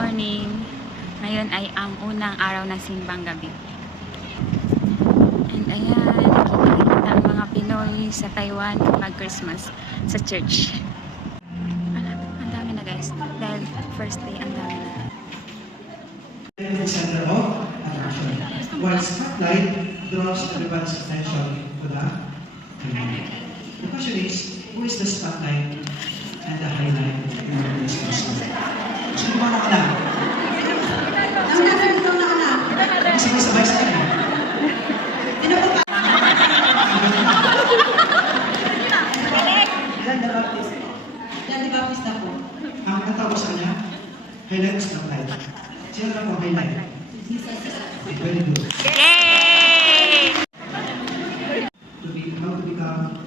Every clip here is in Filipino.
morning. Ngayon ay ang unang araw ng simbang gabi. And ayan, nakikita ang mga Pinoy sa Taiwan kapag Christmas sa church. Ang dami na guys. Dahil first day, ang dami na. The center of attraction. While spotlight draws everyone's attention to the highlight. The question is, who is the spotlight and the highlight in our Christmas story? Sino ba nakala? Sabay-sabay sa kanya. Yan, di ba, pista po? Ang katawag sa kanya, highlight o spotlight. Sino na po highlight? Very good. Yay! How to become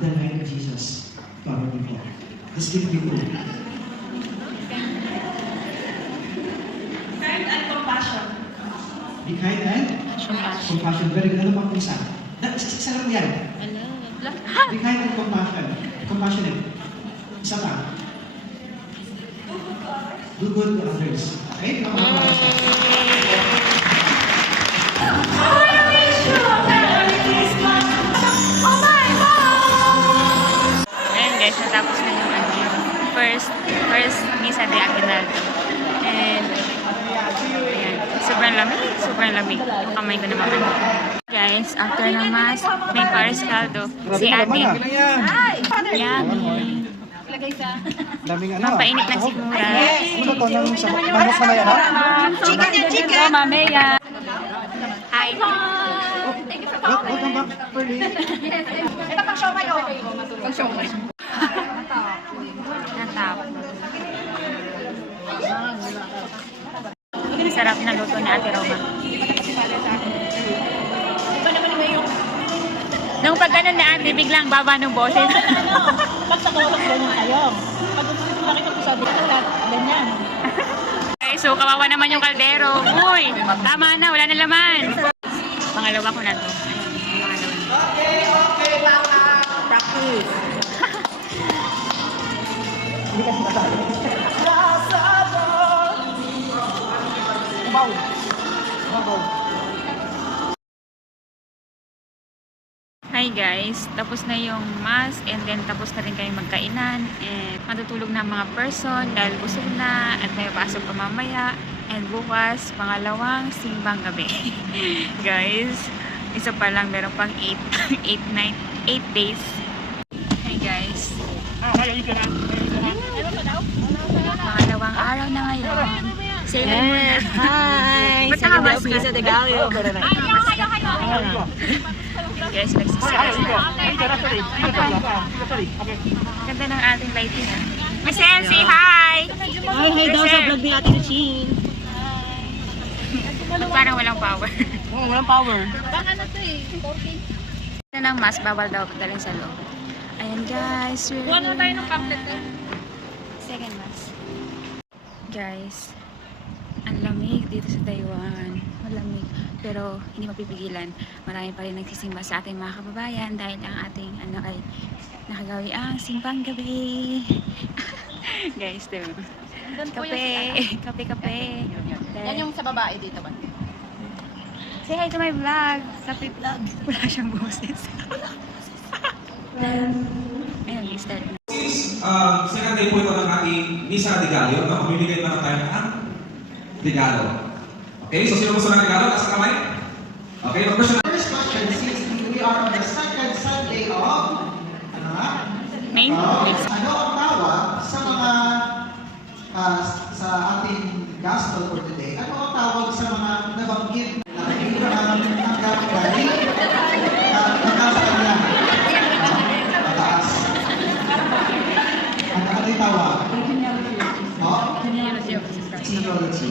the light of Jesus to our people. Let's give people. Kind and compassion. Be kind and compassion. Very good. Ano pang isa? Isa lang yan. Be kind and compassion. Compassionate. Isa pa. Do good to others. Okay? Ayan guys, natapos na yung first Misa de Aguinaldo. And ayan, sobrang lamig. Yung kamay ko naman. Guys, after ng mass, may pares caldo. Si ate. Yummy. Daming ano? Mapainit ng sikmura. Ano to? Manok na yan, ha? Chicken yan, chicken! Mamaya. Hi. Welcome back, Pearly. Ito pang siomay, oh. Natapos. Sarap na luto ni Ate Roma. Nung pag ganun ni Ate, biglang baba ng boses. Pag sa tulog, ganyan kayo. Pag nakita ko sa dito, ganyan. Okay, so kawawa naman yung kaldero. Uy, tama na, wala na laman. Pangalawa ko na to. Okay, mama. Practice. Hindi kasi matalo. Ubaw. Hi guys, tapos na yung mass and then tapos na rin kayo magkainan and matutulog na ang mga person dahil busog na at may pasok pa mamaya and bukas pangalawang simbang gabi. Guys, isa pa lang meron pang 8 days. Hi guys. Pangalawang araw na ngayon. Say hi muna. Hi! Ba't nakamas ka? Pizza de Gallo. Guys, nagsisira sila. Ganda ng ating lighting. Michelle, say hi! Hi daw sa vlog ni Ate Luchin. Parang walang power. Oo, walang power. Baka na to eh. 14. Ng mask, bawal daw dalhin sa loob. Ayan guys. Kuha na tayo ng pamphlet eh. Second mask. Guys, ang lamig dito sa Taiwan. Malamig. Pero hindi mapipigilan. Marami pa rin nagsisimba sa ating mga kababayan dahil ang ating ano ay nakagawi ang simbang gabi. Guys, diba? Kape. Yan yung sa babae dito ba? Say hi to my vlog. Kape vlog. Wala siyang boses. Ayun, start na. Second day po ito ng ating Misa de Gallo. Mamimigay na tayo ng regalo. Okay, so sino gusto ng regalo? Nasa kamay? Okay, mag-question. First question, since we are on the second Sunday of Main? ano ang tawag sa mga sa ating gospel for today? Ano ang tawag sa mga nabanggit na ang gagawin sa kanya? Mataas. Ano yung tawag? Genealogy.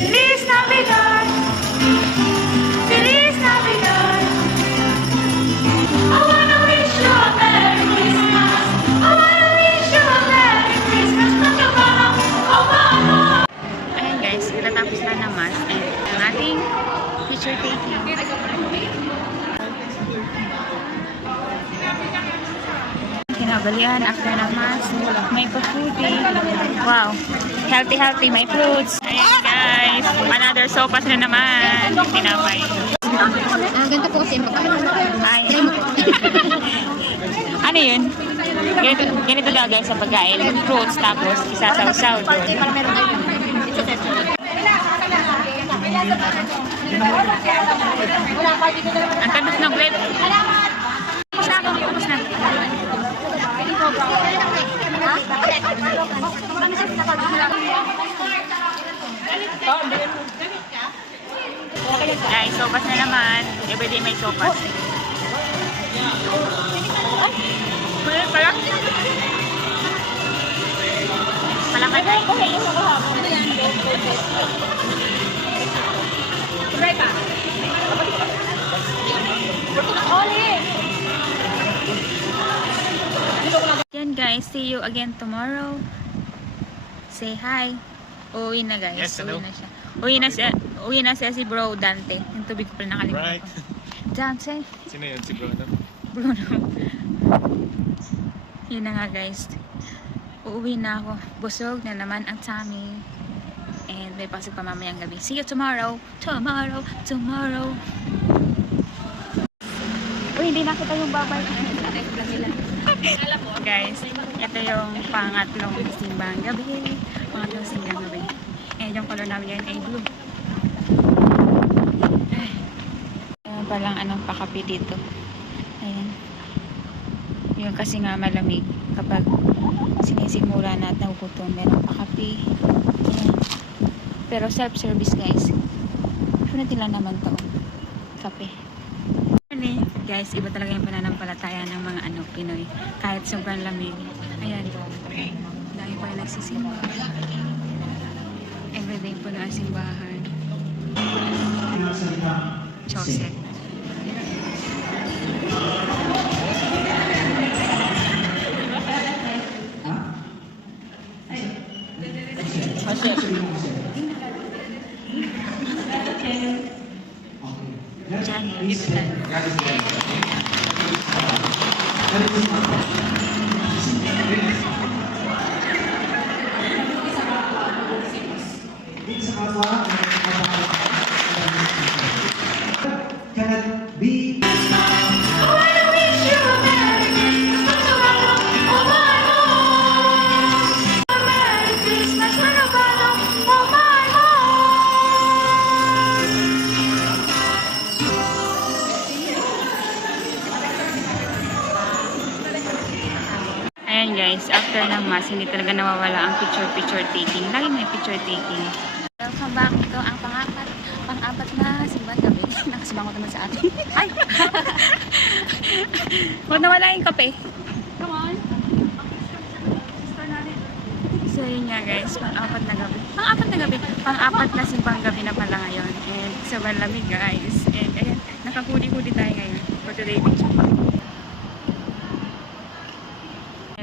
Feliz Navidad! Feliz Navidad! I wanna wish you a Merry Christmas! I wanna wish you a Merry Christmas! Ayan guys, ginagalian after ng mass. May pa-foodie. Wow. Healthy, may fruits. Ayan guys. Another sopas na naman. Tinapay. Ganito po kasi yung pagkain. Ay. Ano yun? Ganito daw guys sa pagkain. Fruits tapos isasaw-saw doon. Para meron kayo. It's a test. Ang tamis ng bread. Tapos na. Guys, sopas na naman. Everyday may sopas. Kulit pala. Palangay na. Yan guys, see you again tomorrow. Say hi. Uwi na guys. Yes, hello. Uwi na siya. Uwi na siya si Bro Dante. Yung tubig ko pala nakalimutan Right. ko. Dante. Sino yun? Si Bruno? Bruno. Yun na nga guys. Uuwi na ako. Busog na naman ang tummy. And may pasok pa mamayang gabi. See you tomorrow. Tomorrow. Uy, hindi nakita yung babay. Guys, ito yung pangatlong simbang gabi. Pangatlong simbang gabi. And yung color namin yan ay blue. Ayan palang anong pakapi dito. Ayan. Yun kasi nga malamig kapag sinisimula na at nagugutom, meron pakapi. Ayan. Pero self-service guys. Sunod lang naman to. Kape. Guys, iba talaga yung pananampalataya ng mga Pinoy. Kahit sobrang lamig. Ayan. Dahil pa yung nagsisimba. Everyday po na ang simbahan. Joseph. Cannot be Ayan guys, after ng mass, hindi talaga nawawala ang picture taking. Lagi may picture taking. Welcome back. Ito ang pang-apat na simbang gabi. Nakasibangot naman sa atin. Ay! Huwag nawala yung kape. Come on. So yun nga guys, pang-apat na gabi. Pang-apat na simbang gabi na pala ngayon. And sobrang lamig guys. And ayan, nakakuli-huli tayo ngayon for today picture.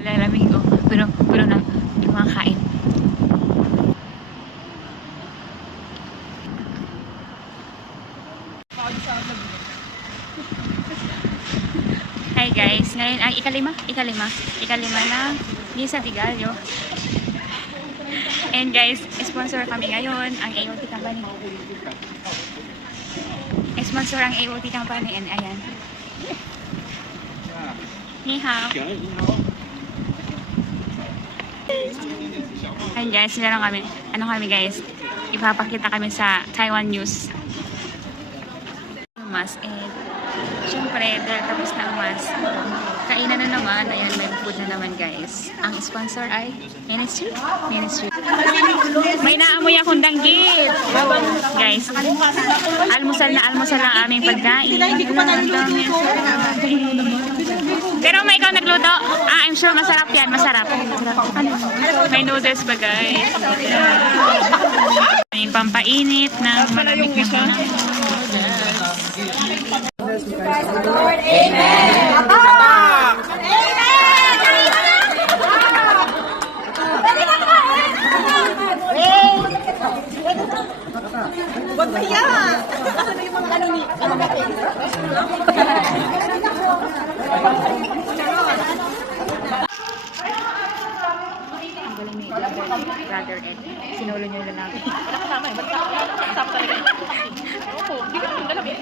Lalamig ko. Pero na yung mga kain. Hi guys, ngayon ang ikalima na Misa de Gallo. And guys, sponsor kami ngayon ang AOT company. Sponsor ang AOT company and ayan. Ni hao. Ayan guys, sila kami. Ano kami guys? Ipapakita kami sa Taiwan News. Mas and syempre, dahil tapos na ang mas. Kainan na naman. Ayan, may food na naman guys. Ang sponsor ay Ministry. May naamoy akong danggit. Guys, almusal ang aming pagkain. Pero may ikaw nagluto? I'm sure masarap yan. Masarap. May noodles ba guys? May pampainit ng malamig na panahon. Lord, amen! Apak! Huwag mahiya! Ano yung mga kanini? Ano natin? brother Ed. Sinulo niyo yung lalaki. Wala kasama eh. Wala kasama talaga eh. Opo, hindi ka naman lalaki.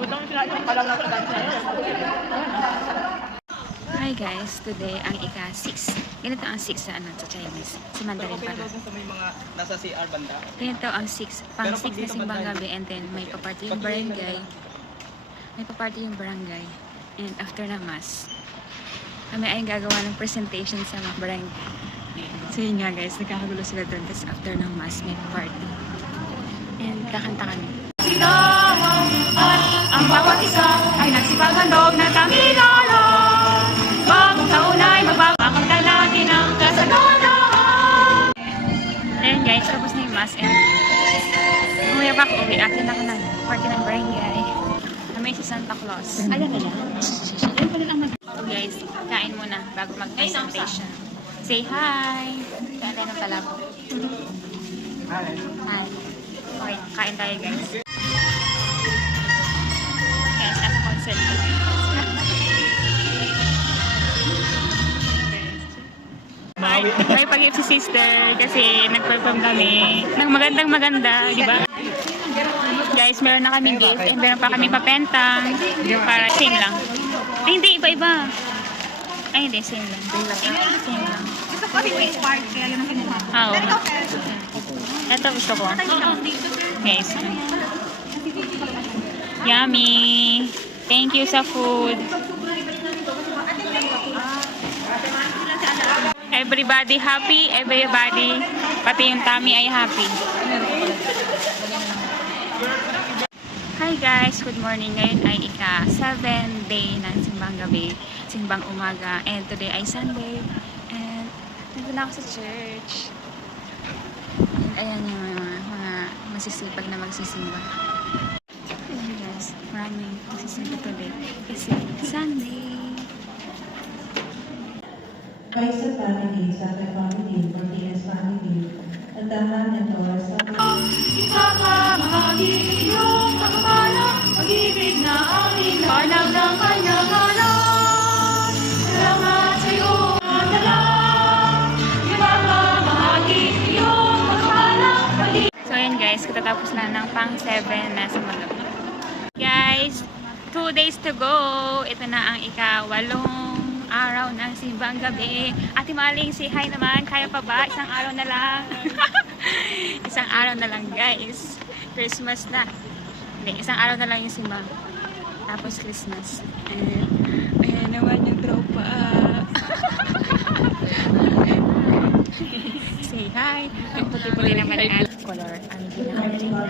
Utang sila yung palaw na pagkakas na yun. Hi guys, today ang ika-6. Ganito ang 6 sa Chinese. Si Mandarin para. Sa may mga nasa CR banda. Ganito ang 6. Pang 6 na simbang gabi and then may paparty yung barangay. May paparty yung barangay. And after na mass, kami ay gagawa ng presentation sa mga barangay. So yun nga guys, nagkakagulo sila doon. Tapos after ng mass, may party. And kakanta kami. Ang bawat isa ay nagsipaghandog na tamilala. Bagong taon ay magbabakang natin ang kasalanan. Ayan guys, tapos na yung mass and umuwi pa ako uwi. Akin ako ng party ng barangay. Kami si Santa Claus. Alam mo na. So guys, kain muna bago mag-presentation. Say hi! Kain tayo ng palabo. Hi. Okay, kain tayo guys. Guys, nasa concert ko. May pag-gift si sister kasi nag-perform kami ng maganda, di ba? Guys, meron na kaming gift and meron pa kami papentang para same lang. Ay, hindi, iba-iba. Ay, hindi, same lang. Same lang. Gusto ko si Wait Park, kaya yun ang kinuha ko. Oo. Ito gusto ko. Guys. Yummy. Thank you sa food. Everybody happy, everybody. Pati yung tummy ay happy. Hi guys, good morning. Ngayon ay ika-7 day ng simbang gabi, simbang umaga. And today ay Sunday. And nandun na ako sa church. And ayan yung mga masisipag na magsisimba. Ayan guys, maraming magsisimba today. Kasi Sunday. Kaysa family, sa family, Martinez family, at dahan ng oras sa Ipapamahagi iyong pagpapala, pag-ibig na aming panag ng kanyang anak. Salamat sa iyo, dalang. Ipapamahagi iyong pagpapala, pag-ibig. So yun guys, katatapos na ng pang 7 na sa magabi. Guys, 2 days to go. Ito na ang ika-8 araw ng simbang gabi. Ate Maling, say hi naman. Kaya pa ba? Isang araw na lang. Isang araw na lang guys. Christmas na. Hindi, isang araw na lang yung simba. Tapos Christmas. Ayan naman yung tropa. Say hi. Ang puti-puti naman ang color. Ang ginagawa.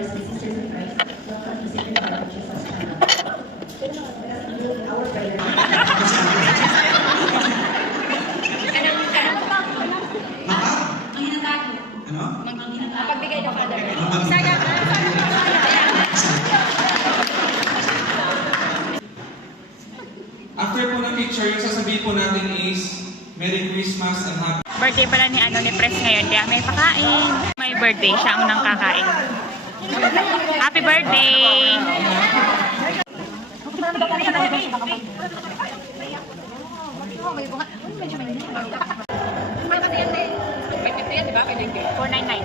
Pagbigay ng father. After po ng picture, yung sasabihin po natin is Merry Christmas and Happy Birthday pala ni Pres ngayon. Kaya may pakain. May birthday. Siya ang unang kakain. Happy birthday! $4.99.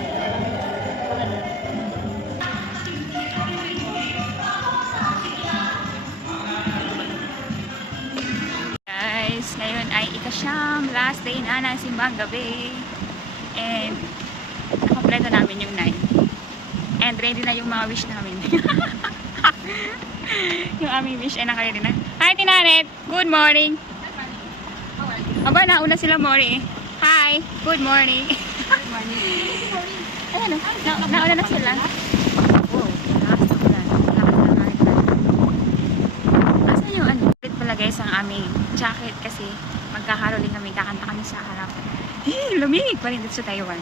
Guys, ngayon ay ika-siyam, last day na ng simbang gabi. And nakompleto namin yung 9. And ready na yung mga wish namin. Yung aming wish ay naka-ready na. Hi, Tinanet! Good morning! Aba, nauna sila, Mori. Hi! Good morning! Good morning! Ayan o, nauna na sila. Wow, lakas na ulan. Asan yung ano? Ulit pala guys ang aming jacket kasi magkakaroling kami, kakanta kami sa harap. Lumingit pa rin dito sa Taiwan.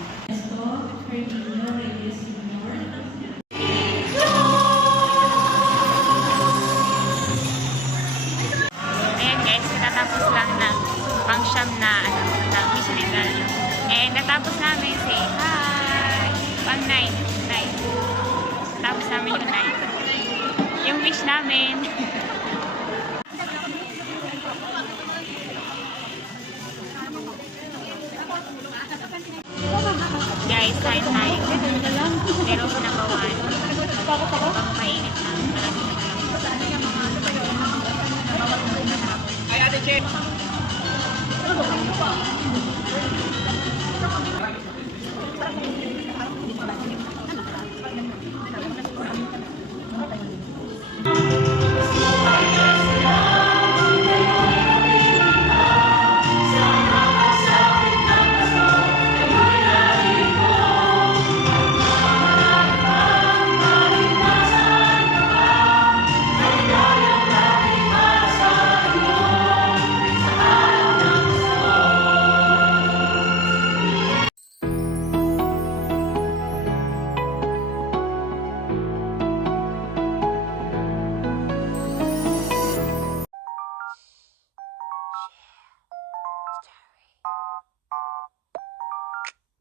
Ayan guys, natapos lang ng pang-siyam na ng Miss Regalio. And natapos namin say hi! Pang 9. Tapos namin yung 9. Yung wish namin. guys, kain tayo. Pero sinabawan. Pang mainit na. Ay, Ate Che!